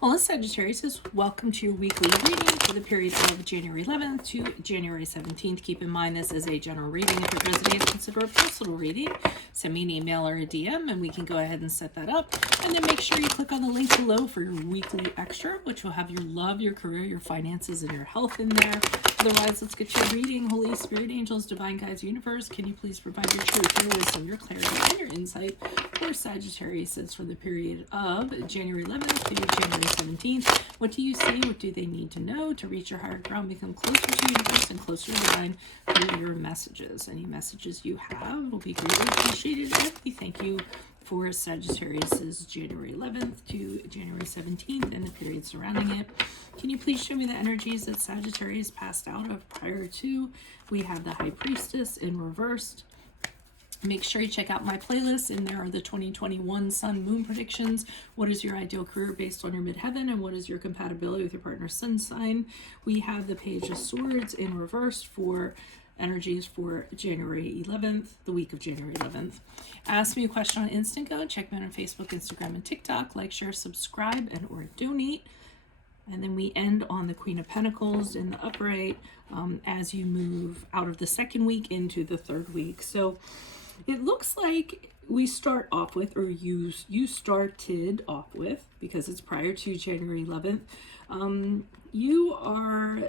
Well, Sagittarius, welcome to your weekly reading for the period of January 11th to January 17th. Keep in mind this is a general reading. If it resonates, consider a personal reading. Send me an email or a DM and we can go ahead and set that up. And then make sure you click on the link below for your weekly extra, which will have your love, your career, your finances, and your health in there. Otherwise, let's get your reading. Holy Spirit, angels, divine guides, universe, can you please provide your truth, your wisdom, your clarity, and your insight for Sagittarius for the period of January 11th to January 17th. What do you see? What do they need to know to reach your higher ground, become closer to universe and closer to divine through your messages? Any messages you have will be greatly appreciated. And we thank you for Sagittarius's January 11th to January 17th and the period surrounding it. Can you please show me the energies that Sagittarius passed out of prior to? We have the High Priestess in reversed. Make sure you check out my playlist, and there are the 2021 Sun Moon predictions. What is your ideal career based on your midheaven, and what is your compatibility with your partner's sun sign? We have the Page of Swords in reverse for energies for January 11th, the week of January 11th. Ask me a question on Instant Go. Check me out on Facebook, Instagram, and TikTok. Like, share, subscribe, and or donate. And then we end on the Queen of Pentacles in the upright as you move out of the second week into the third week. So it looks like we start off with, or you started off with, because it's prior to January 11th, you are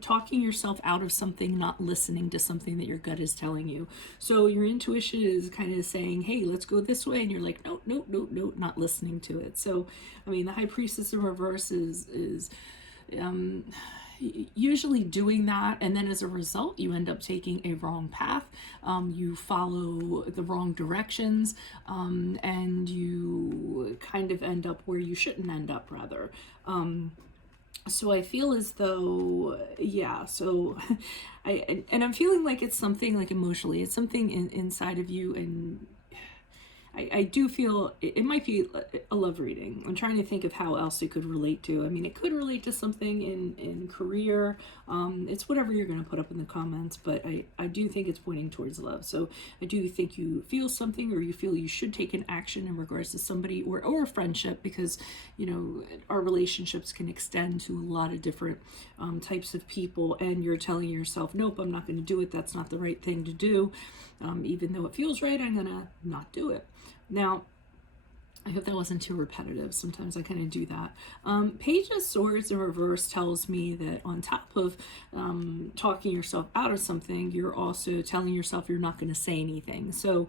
talking yourself out of something, not listening to something that your gut is telling you. So your intuition is kind of saying, hey, let's go this way. And you're like, nope, nope, nope, nope, not listening to it. So, I mean, the High Priestess in reverse is usually doing that, and then as a result you end up taking a wrong path. You follow the wrong directions, and you kind of end up where you shouldn't end up, rather. So I feel as though, yeah, so I'm feeling like it's something like emotionally, it's something inside of you, and I do feel it might be a love reading. I'm trying to think of how else it could relate to. I mean, it could relate to something in career. It's whatever you're going to put up in the comments, but I do think it's pointing towards love. So I do think you feel something, or you feel you should take an action in regards to somebody or a friendship, because, you know, our relationships can extend to a lot of different types of people, and you're telling yourself, nope, I'm not going to do it. That's not the right thing to do. Even though it feels right, I'm going to not do it. Now, I hope that wasn't too repetitive. Sometimes I kind of do that. Page of Swords in reverse tells me that on top of talking yourself out of something, you're also telling yourself you're not going to say anything. So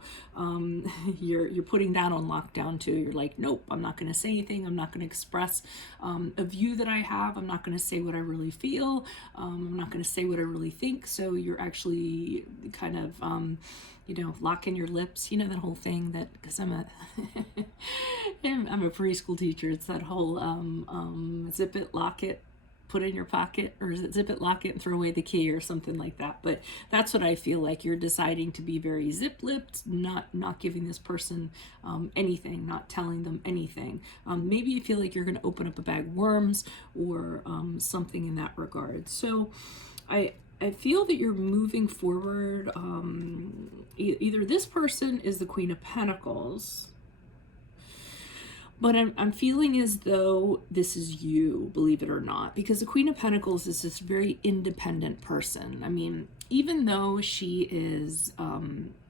you're putting that on lockdown too. You're like, nope, I'm not going to say anything. I'm not going to express a view that I have. I'm not going to say what I really feel. I'm not going to say what I really think. So you're actually kind of you know, locking your lips, you know, that whole thing that, because I'm a preschool teacher, it's that whole zip it, lock it, put it in your pocket, or is it zip it, lock it, and throw away the key, or something like that. But that's what I feel like. You're deciding to be very zip-lipped, not giving this person anything, not telling them anything. Maybe you feel like you're going to open up a bag of worms, or something in that regard. So I feel that you're moving forward. Either this person is the Queen of Pentacles, but I'm feeling as though this is you, believe it or not, because the Queen of Pentacles is this very independent person. I mean, even though she is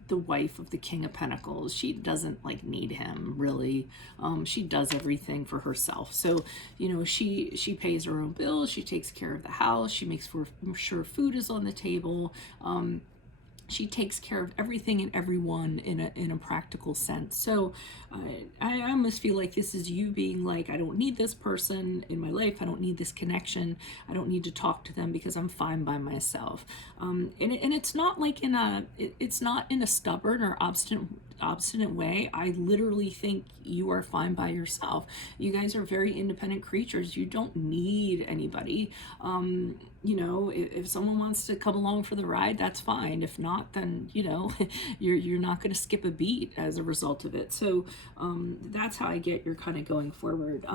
the wife of the King of Pentacles, she doesn't like need him, really. She does everything for herself. So, you know, she pays her own bills, she takes care of the house, she makes sure food is on the table. She takes care of everything and everyone in a practical sense. So I almost feel like this is you being like, I don't need this person in my life. I don't need this connection. I don't need to talk to them because I'm fine by myself. And it's not like it's not in a stubborn or obstinate way. I literally think you are fine by yourself. You guys are very independent creatures. You don't need anybody. You know, if someone wants to come along for the ride, that's fine. If not, then, you know, you're not going to skip a beat as a result of it. So that's how I get you're kind of going forward.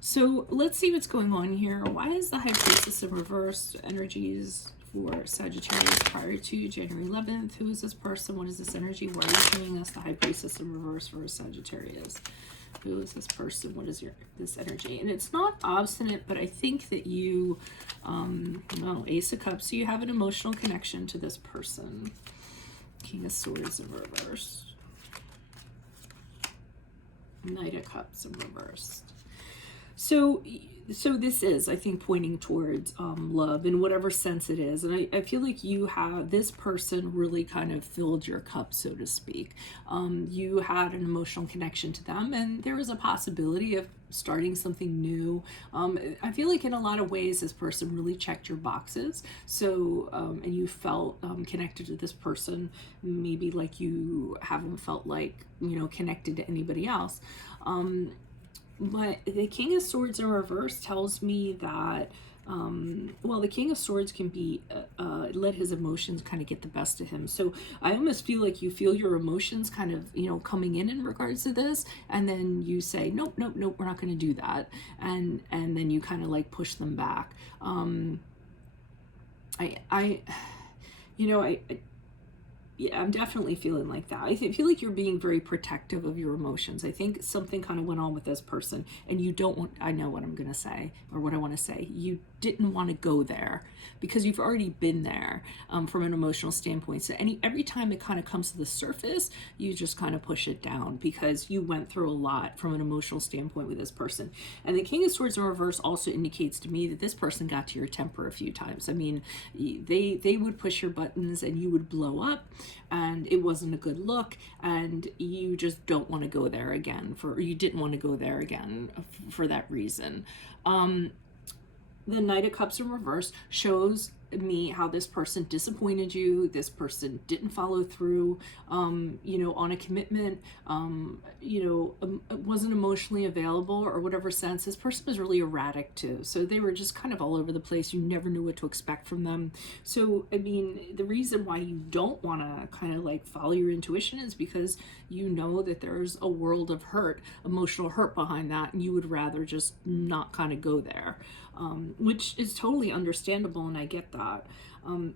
So let's see what's going on here. Why is the High Priestess in reverse energies for Sagittarius prior to January 11th? Who is this person? What is this energy? Why are you showing us the High Priestess in reverse for Sagittarius? Who is this person? What is this energy? And it's not obstinate, but I think that you, no, Ace of Cups, so you have an emotional connection to this person. King of Swords in reverse. Knight of Cups in reverse. So this is, I think, pointing towards love in whatever sense it is. And I feel like you have, this person really kind of filled your cup, so to speak. You had an emotional connection to them, and there was a possibility of starting something new. I feel like in a lot of ways, this person really checked your boxes. So, and you felt connected to this person, maybe like you haven't felt like, you know, connected to anybody else. But the King of Swords in reverse tells me that, well, the King of Swords can be, let his emotions kind of get the best of him. So I almost feel like you feel your emotions kind of, you know, coming in regards to this. And then you say, nope, nope, nope, we're not going to do that. And then you kind of like push them back. Yeah, I'm definitely feeling like that. I feel like you're being very protective of your emotions. I think something kind of went on with this person, and you don't want, I know what I'm going to say, or what I want to say. You didn't want to go there because you've already been there from an emotional standpoint. So every time it kind of comes to the surface, you just kind of push it down because you went through a lot from an emotional standpoint with this person. And the King of Swords in reverse also indicates to me that this person got to your temper a few times. I mean, they would push your buttons and you would blow up, and it wasn't a good look, and you just don't want to go there again, you didn't want to go there again for that reason. The Knight of Cups in reverse shows me how this person disappointed you. This person didn't follow through, you know, on a commitment, you know, wasn't emotionally available or whatever sense. This person was really erratic too. So they were just kind of all over the place. You never knew what to expect from them. So, I mean, the reason why you don't want to kind of like follow your intuition is because you know that there's a world of hurt, emotional hurt behind that, and you would rather just not kind of go there. Which is totally understandable, and I get that. And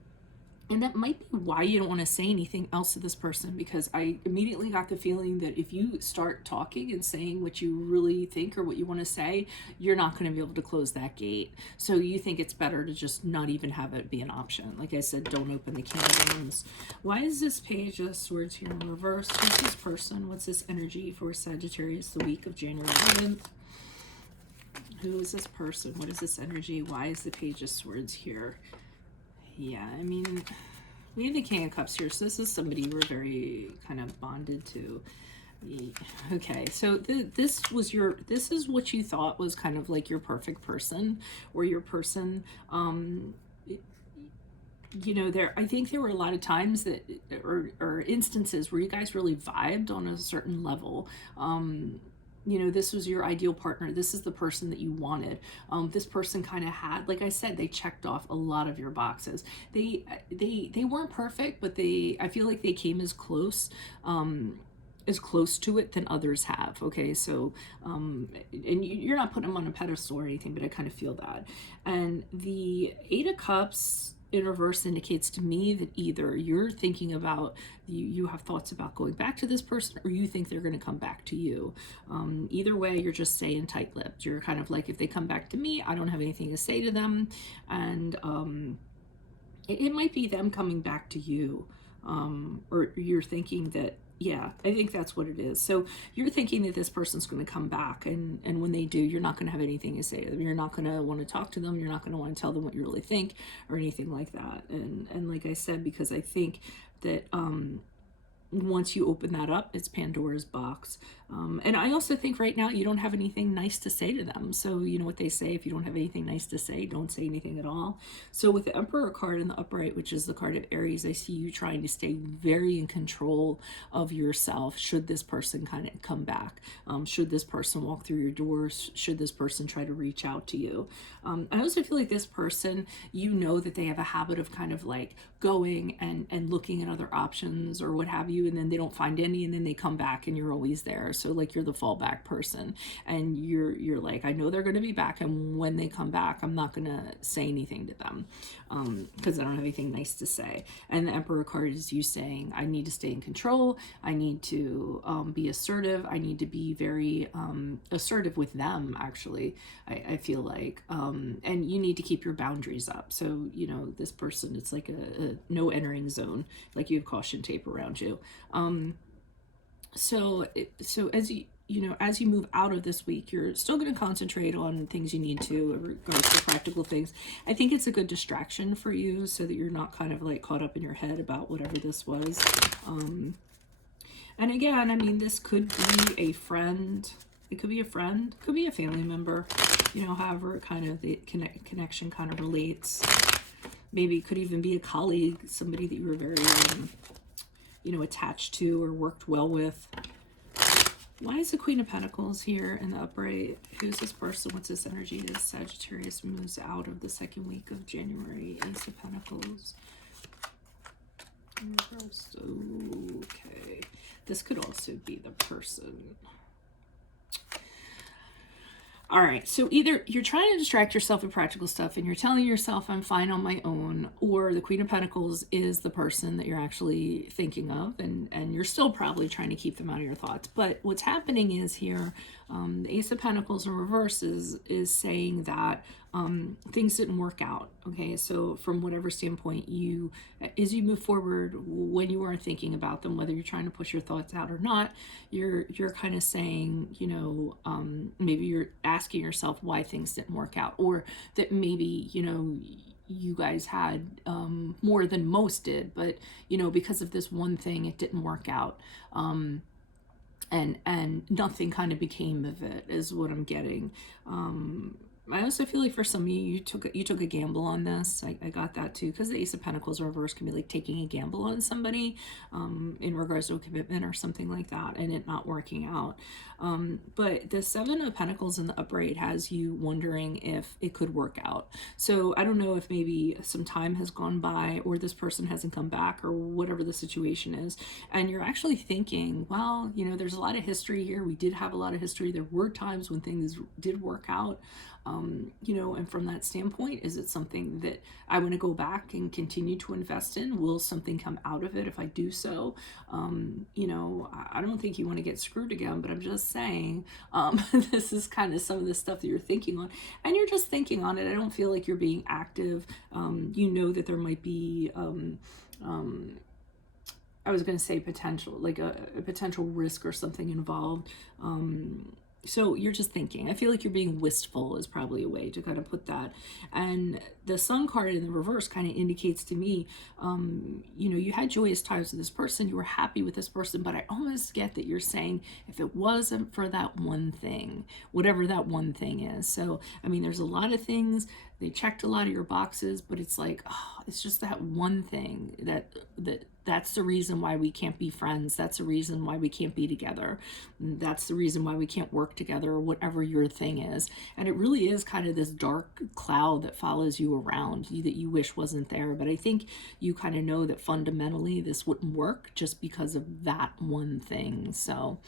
that might be why you don't want to say anything else to this person, because I immediately got the feeling that if you start talking and saying what you really think or what you want to say, you're not going to be able to close that gate. So you think it's better to just not even have it be an option. Like I said, don't open the can of worms. Why is this Page of Swords here in reverse? Who's this person? What's this energy for Sagittarius the week of January 11th? Who is this person? What is this energy? Why is the Page of Swords here? Yeah, I mean, we have the King of Cups here, so this is somebody you were very kind of bonded to. Okay, so this is what you thought was kind of like your perfect person, or your person, you know, I think there were a lot of times that, or instances where you guys really vibed on a certain level. You know, this was your ideal partner. This is the person that you wanted. This person kind of had, like I said, they checked off a lot of your boxes. They weren't perfect, but I feel like they came as close to it than others have. Okay, so and you're not putting them on a pedestal or anything, but I kind of feel that. And the Eight of Cups in reverse indicates to me that either you're thinking about, you have thoughts about going back to this person, or you think they're going to come back to you. Either way, you're just staying tight-lipped. You're kind of like, if they come back to me, I don't have anything to say to them. And it might be them coming back to you, or you're thinking that, yeah, I think that's what it is. So you're thinking that this person's going to come back, and when they do, you're not going to have anything to say to them. You're not going to want to talk to them. You're not going to want to tell them what you really think or anything like that. And like I said, because I think that once you open that up, it's Pandora's box. And I also think right now you don't have anything nice to say to them. So you know what they say, if you don't have anything nice to say, don't say anything at all. So with the Emperor card in the upright, which is the card of Aries, I see you trying to stay very in control of yourself should this person kind of come back. Should this person walk through your doors, should this person try to reach out to you. I also feel like this person, you know that they have a habit of kind of like going and looking at other options or what have you, you, and then they don't find any, and then they come back and you're always there. So like you're the fallback person, and you're like, I know they're going to be back, and when they come back, I'm not going to say anything to them because I don't have anything nice to say. And the Emperor card is you saying, I need to stay in control. I need to be assertive. I need to be very assertive with them, actually. I feel like, and you need to keep your boundaries up. So, you know, this person, it's like a no entering zone, like you have caution tape around you. So as as you move out of this week, you're still going to concentrate on things you need to in regards to practical things. I think it's a good distraction for you so that you're not kind of like caught up in your head about whatever this was. And again, I mean, this could be a friend. It could be a friend, could be a family member, you know, however kind of the connection kind of relates. Maybe it could even be a colleague, somebody that you were very, you know, attached to or worked well with. Why is the Queen of Pentacles here in the upright? Who's this person? What's this energy as Sagittarius moves out of the second week of January? Ace of Pentacles. Okay. This could also be the person. All right, so either you're trying to distract yourself with practical stuff and you're telling yourself I'm fine on my own, or the Queen of Pentacles is the person that you're actually thinking of, and you're still probably trying to keep them out of your thoughts. But what's happening is here, the Ace of Pentacles in reverse is saying that things didn't work out. Okay, so from whatever standpoint as you move forward, when you are thinking about them, whether you're trying to push your thoughts out or not, you're kind of saying, you know, maybe you're asking yourself why things didn't work out, or that maybe, you know, you guys had more than most did, but you know, because of this one thing, it didn't work out. And nothing kind of became of it, is what I'm getting. I also feel like for some of you, you took a gamble on this. I got that too, because the Ace of Pentacles reverse can be like taking a gamble on somebody in regards to a commitment or something like that, and it not working out. But the Seven of Pentacles in the upright has you wondering if it could work out. So I don't know if maybe some time has gone by, or this person hasn't come back, or whatever the situation is, and you're actually thinking, well, you know, there's a lot of history here. We did have a lot of history. There were times when things did work out. You know, and from that standpoint, is it something that I want to go back and continue to invest in? Will something come out of it if I do so? You know, I don't think you want to get screwed again, but I'm just saying, this is kind of some of the stuff that you're thinking on, and you're just thinking on it. I don't feel like you're being active. You know that there might be, I was going to say potential, like a potential risk or something involved. So you're just thinking. I feel like you're being wistful is probably a way to kind of put that. And the Sun card in the reverse kind of indicates to me, you know, you had joyous times with this person, you were happy with this person, but I almost get that you're saying if it wasn't for that one thing, whatever that one thing is. So, I mean, there's a lot of things, they checked a lot of your boxes, but it's like, oh, it's just that one thing that's the reason why we can't be friends. That's the reason why we can't be together. That's the reason why we can't work together, or whatever your thing is. And it really is kind of this dark cloud that follows you around that you wish wasn't there. But I think you kind of know that fundamentally this wouldn't work just because of that one thing. So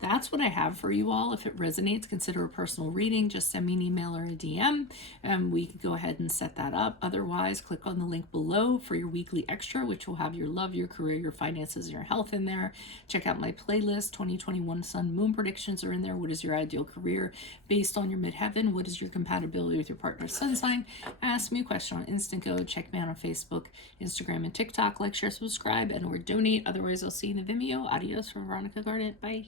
that's what I have for you all. If it resonates, consider a personal reading. Just send me an email or a DM and we can go ahead and set that up. Otherwise, click on the link below for your weekly extra, which will have your love, your career, your finances, and your health in there. Check out my playlist. 2021 Sun Moon predictions are in there. What is your ideal career based on your midheaven? What is your compatibility with your partner's sun sign? Ask me a question on Instant Go. Check me out on Facebook, Instagram, and TikTok. Like, share, subscribe, and or donate. Otherwise, I'll see you in the Vimeo. Adios from Veronica Garnet. Bye.